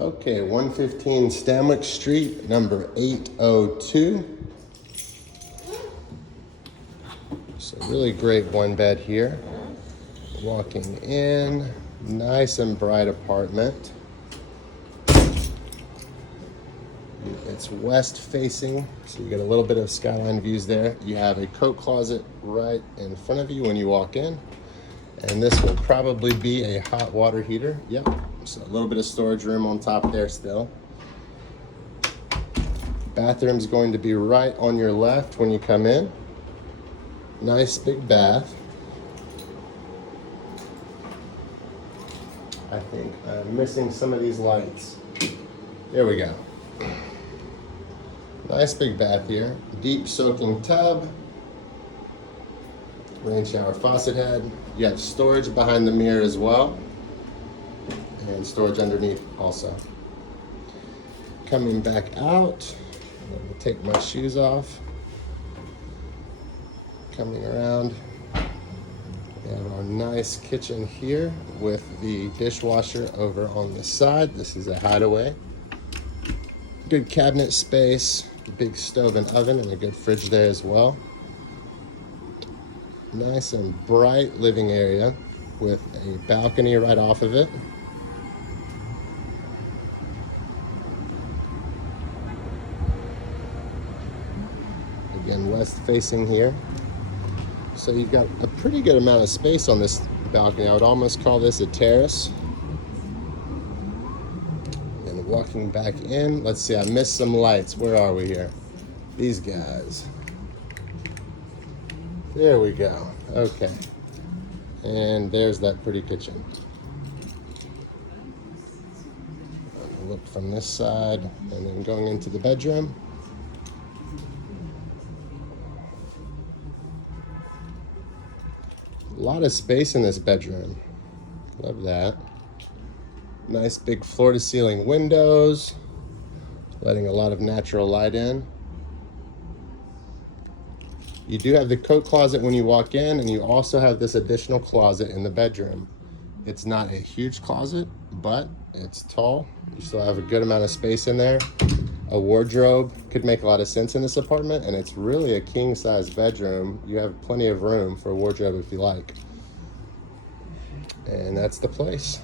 Okay, 115 Stanwix Street, number 802. So really great one bed here. Walking in, nice and bright apartment. It's west facing, so you get a little bit of skyline views there. You have a coat closet right in front of you when you walk in. And this will probably be a hot water heater. Yep, so a little bit of storage room on top there still. Bathroom's going to be right on your left when you come in. Nice big bath. I think I'm missing some of these lights. There we go. Nice big bath here. Deep soaking tub. Rain shower faucet head. You have storage behind the mirror as well. And storage underneath also. Coming back out. I'm going to take my shoes off. Coming around. We have our nice kitchen here with the dishwasher over on the side. This is a hideaway. Good cabinet space. Big stove and oven and a good fridge there as well. Nice and bright living area with a balcony right off of it. Again, west facing here. So you've got a pretty good amount of space on this balcony. I would almost call this a terrace. And walking back in, let's see, I missed some lights. Where are we here? These guys. There we go. Okay. And there's that pretty kitchen. Look from this side and then going into the bedroom. A lot of space in this bedroom. Love that. Nice big floor to ceiling windows, letting a lot of natural light in. You do have the coat closet when you walk in, and you also have this additional closet in the bedroom. It's not a huge closet, but it's tall. You still have a good amount of space in there. A wardrobe could make a lot of sense in this apartment, and it's really a king-size bedroom. You have plenty of room for a wardrobe if you like. And that's the place.